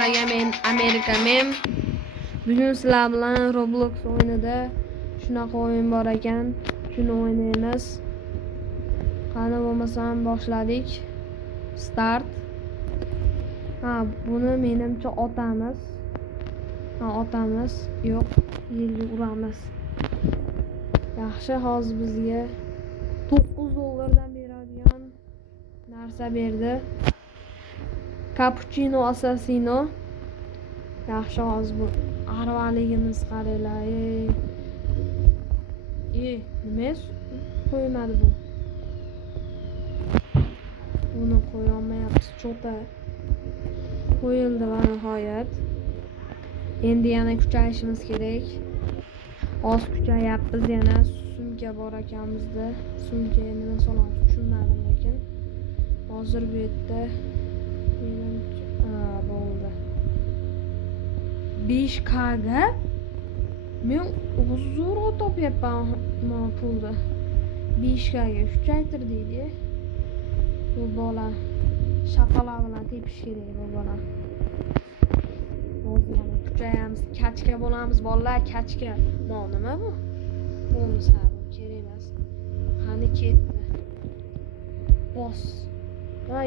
kanalga men Amerika men. Bugun sizlar bilan Roblox o'yinida shunaqa o'yin bor ekan, shuni o'ynaymiz. Qani bo'lmasam boshladik. Start. Buni menimcha otamiz. Otamiz. Yo'q, yerga uramiz. Yaxshi, hozir bizga $9 beradigan narsa berdi. Cappuccino Assassino. Yaxshi, hozir bu arvaligimiz qaranglar. Nima qo'ymadi bu? Buni qo'ya olmayapmiz. Cho'ta qo'yildi va nihoyat. Endi yana kuchayishimiz kerak. Oz kuchayapmiz yana. Sumka bor ekanmizda. Sumkaga nima solamiz tushunmadim, lekin hozir bu yerda bo'ldi. 5K ga men zo'rg'a topyapman pulni. 5K ga kuchaytirdikda. Bu bola shapaloq bilan tepish kerak bu bola. Hozir yana kuchayamiz, kachka bo'lamiz bolalar, kachka. Nima bu? Bo'lmasa kerak emas. Qani ketdi. Bos.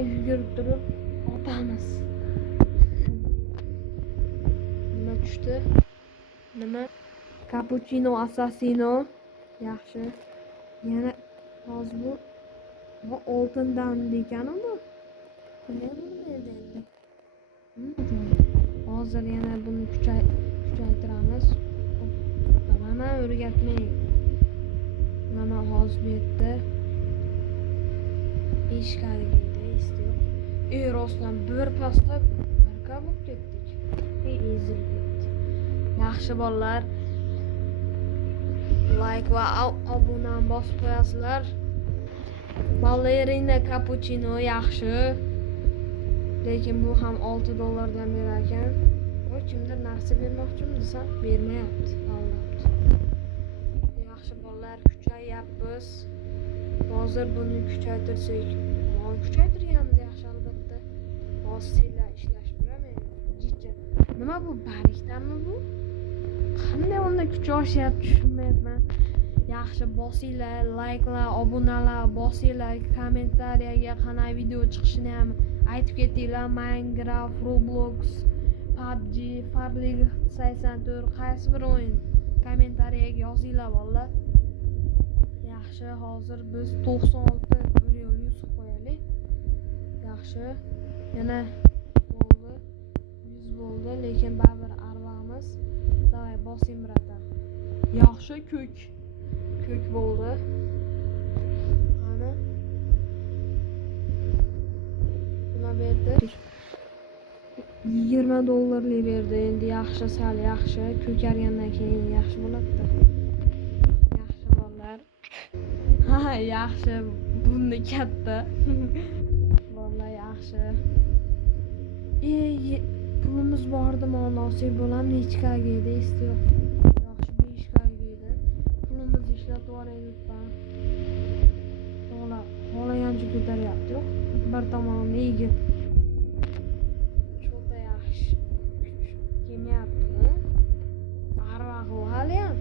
Yugurib turib otamiz. Nima tushdi? Nima? Cappuccino Assassino. Yaxshi. Yana hozir bu oltindan ekan bu. Nima bo'ldi endi? Hozir yana buni kuchaytiramiz. Mana o'rgatmang. Mana hozir bu yerda 5K deydi, istiyor. Rostdan bir pasta 1K bo'lib ketdik. Ezilib ketdi. Yaxshi bolalar, like va obunani bosib qo'yasizlar. Ballerina cappuccino yaxshi. Lekin bu ham $6 dan berar ekan. Kimdir narsa bermoqchimi desa, bermayapti. Albatta. Yaxshi bolalar, kuchayapmiz. Hozir buni kuchaytirsak, kuchaytirganmiz yaxshi albatta. Hozir ishlash beramaydi. Jicha. Nima bu, barikdanmi bu? Qanday unda kuch oshyapti tushunmayapman. Yaxshi, bosinglar, likelar, obunalar bosinglar, kommentariyaga qanday video chiqishini ham aytib ketinglar. Minecraft, Roblox, PUBG, Farliga 84 qaysi bir o'yin kommentariyaga yozinglar bolalar. Yaxshi, hozir biz 96 yo'l Yusuf qo'yaylik. Yaxshi. Yana bo'ldi. 100 bo'ldi, lekin baribir arvamiz. Davay bosing birata. Yaxshi, ko'k bo'ldi. Qani? Nima berdi? $20 berdi. Endi yaxshi, sal yaxshi. Ko'kargandan keyin yaxshi bo'ladi. Yaxshi bolalar. Yaxshi. Bunda katta. Bolalar yaxshi. Pulimiz bordi, nasib bo'lam nechkaga edi, istiyor. Yaxshi 5K ga edi. Pulimizni ishlatib olaylik. Xohlagancha ko'taryapti, yo'q. Bir tomonini egib. Cho'ta yaxshi. Kelmayapti. Arvaqu hali ham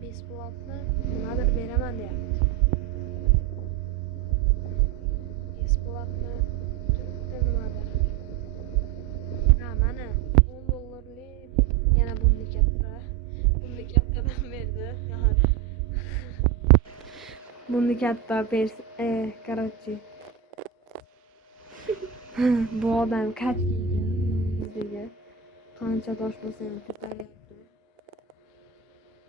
besplatni nimadir beraman deyapti. Besplatni nimadir. Mana $10 yana bunday kattadan berdi. Bunday katta короче. Bu odam bizga qancha tosh bo'lsa ham ko'taryapti.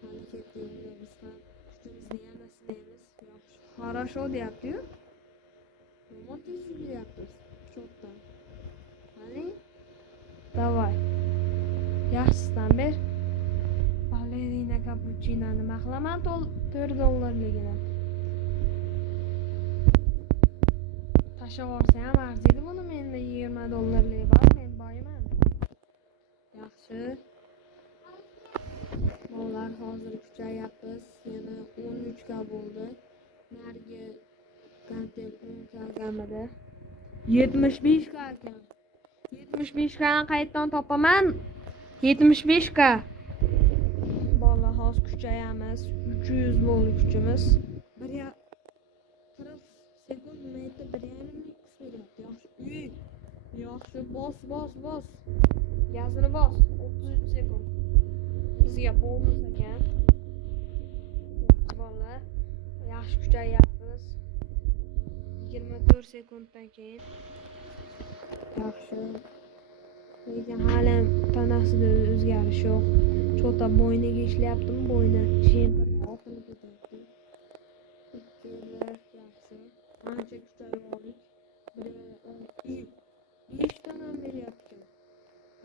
Mana ketdik, biz ham kuchimizni yana sinaymiz. Yaxshi, хорошо deyapti-yu. Nima tez yugurayapmiz? Cho'tdan. Qani? Davay. Yaxshisidan ber. Ballerina cappuccino nima qilaman $4ligini. Tashlab olsa ham arziydi buni. Menda $20 bor, men boyman. Yaxshi. Bolalar hozir kuchayapmiz. Yana 13K bo'ldi. Narigi kontent 10K kamida. 75K ekan. 75 ga qayerdan topaman? 75 ga. Bola hozir kuchayamiz. 300 bo'ldi kuchimiz. 40 sekund nima edi? 1,5 beryapti. Yaxshi. Yaxshi, bos. Gazini bos. 33 sekund. Bizga bo'lmas ekan. Bola yaxshi kuchayapmiz. 24 sekunddan keyin. Yaxshi. Lekin hali tanasida o'zgarish yo'q. Cho'ta bo'yniga ishlayaptimi? Bo'yni shemperni oqilib ketyapti. Yaxshi. Ancha kuchayib oldik. 5 tadan beryapti.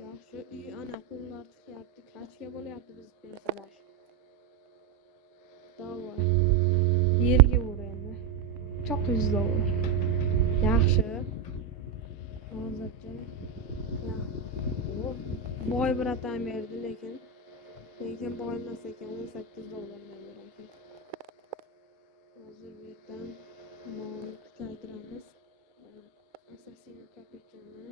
Yaxshi. Ana qo'llar chiqyapti. Qachga bo'lyapti biz pensalash. Davay. Yerga ur endi. Çok hızlı olur. Yaxshi. Hozircha. Ya. Boy bir atam berdi lekin boy emas ekan, $18 berar ekan. Hozir bu yerdan mol kuchaytiramiz. Assassino Capuchino.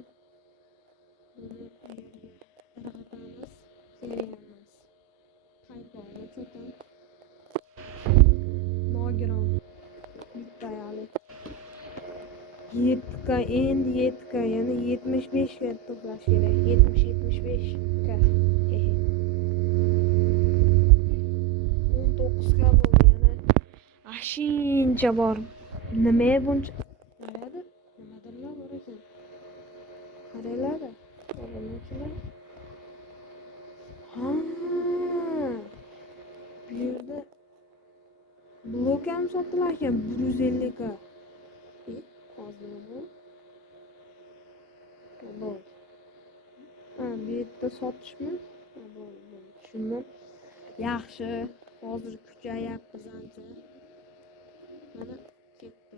Buni tarqatamiz. Seriyamiz. Qaytamiz cho'tan. Nogiron. Bitta ayoli. 7 endi 7 yana 75 ga to'plash kerak. 75 ga. 19 ga bo'ldi yana. Ashincha bor. Nima buncha? Qaradi. Nimadirlar bor ekan. Qaranglar. Bo'lmachilar. Ha. Bu yerda blok ham sotilar ekan 150 ga. Hozir bu. Bo'ldi. Bu yerda sotishmi? Bo'ldi. Tushundim. Yaxshi. Hozir kuchayapmiz ancha. Mana ketdi.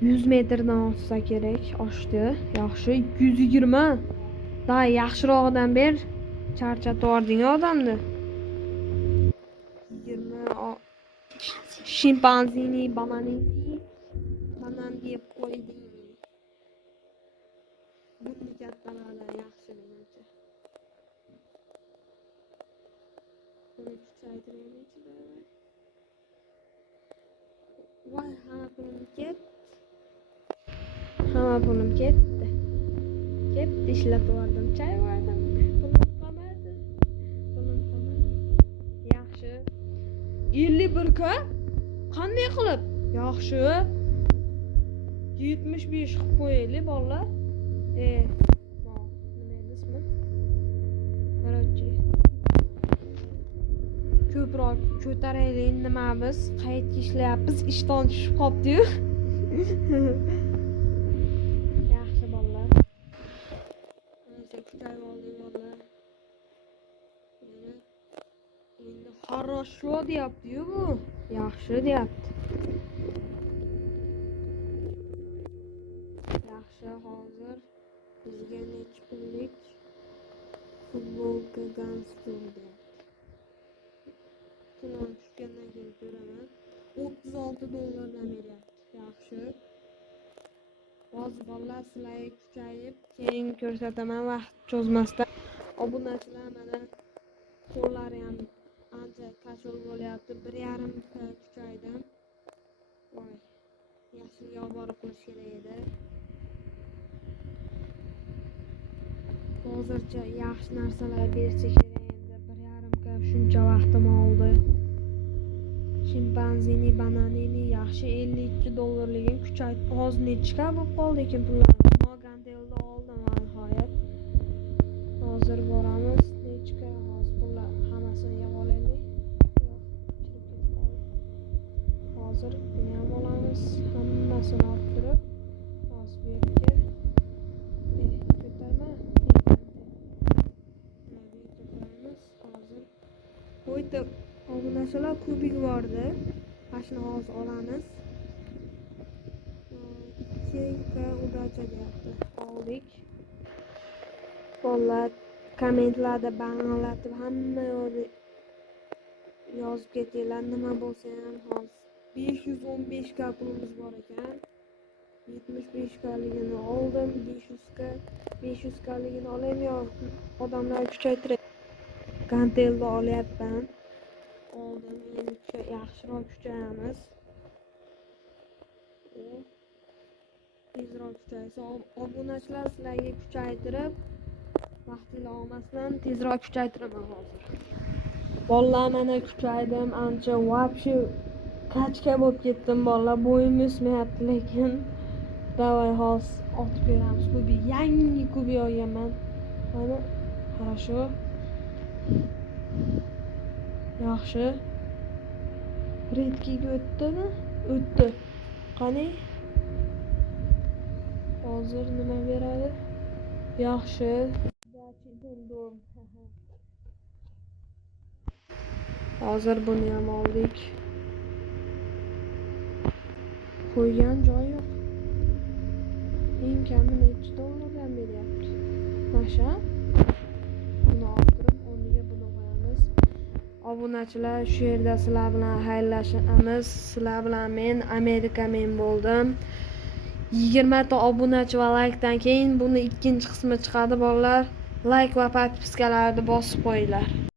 100 metrdan oshsa kerak. Oshdi. Yaxshi. 120. Daha yaxshirog'idan ber. Charchatib yubording odamni. 20 Şimpanzini, banan deb qo'yding. Bunni kattalardan yaxshi menimcha. Buni kuchaytiraylikchi. Voy, hamma pulim ketdi. Ketdi, ishlatib yubordim, chay yubordim. Pulim qolmadi. Yaxshi. 51 ga qanday qilib? Yaxshi. 75 qilib qo'yaylik bolalar. Nima ismi? Qarorchi. Ko'proq ko'taraylik, nima biz qayerga ishlayapmiz? Ishdan tushib qopdi-yu. Yaxshi bolalar. Ancha kuchayib oldik bolalar. Endi хорошо deyapti-yu bu. Yaxshi deyapti. Yaxshi, hozir bizga necha pullik futbolka Ganstur deyapti. Pulni tushgandan keyin ko'raman. $36 beryapti. Yaxshi. Hozir bolalar sizlarga kuchayib, keyin ko'rsataman vaqt cho'zmasdan. Obunachilar mana qo'llari ham ancha kachol bo'lyapti. 1,5 ga kuchaydim. Voy. Yaxshiga olib borib qo'yish kerak edi. Hozircha yaxshi narsalar bersa kerak endi. 1,5 ga shuncha vaqtim oldi. Şimpanzini, bananini yaxshi $52 kuchayib. Hozir nechga bo'lib qoldi ekan pullar? Mogandelda oldim nihoyat. Hozir boramiz. Nechga hozir pullar hammasini yeb olaylik. Yo'q, chirib ketib qoldi. Hozir buni ham olamiz. Hammasini olib turib, hozir bu yerga ko'tarma. Ko'taramiz hozir. Qo'ydi. Obunachilar kubik bordi. Mashina hozir olamiz. 2 ga udacha deyapti. Oldik. Bolalar kommentlarda banglatib hamma yo'li yozib ketinglar. Nima bo'lsa ham hozir 515 ga pulimiz bor ekan. 75 kaligini oldim. 500 kaligini olayım yo odamlar kuchaytiradi. Gantelni olyapman. Oldim. Endi yaxshiroq kuchayamiz. Tezroq kuchaysa, obunachilar sizlarga kuchaytirib, vaqtingiz olmasdan tezroq kuchaytiraman hozir. Bolalar mana kuchaydim, ancha вообще kachka bo'lib ketdim bolalar. Bo'yim o'smayapti lekin davay hozir otib beramiz. Kubi yangi kubi olganman. Mana хорошо. Yaxshi. Redkiga o'tdimi? O'tdi. Qani? Hozir nima beradi? Yaxshi. Hozir buni ham oldik. Qo'ygan joy yo'q. Eng kami necha dollardan beryapti? Masha. Buni oltirib, o'rniga buni qo'yamiz. Obunachilar, shu yerda sizlar bilan xayrlashamiz. Sizlar bilan men Amerikamen bo'ldim. 20 ta obunachi va laykdan keyin buni ikkinchi qismi chiqadi bolalar. Layk va podpiskalarni bosib qo'yinglar.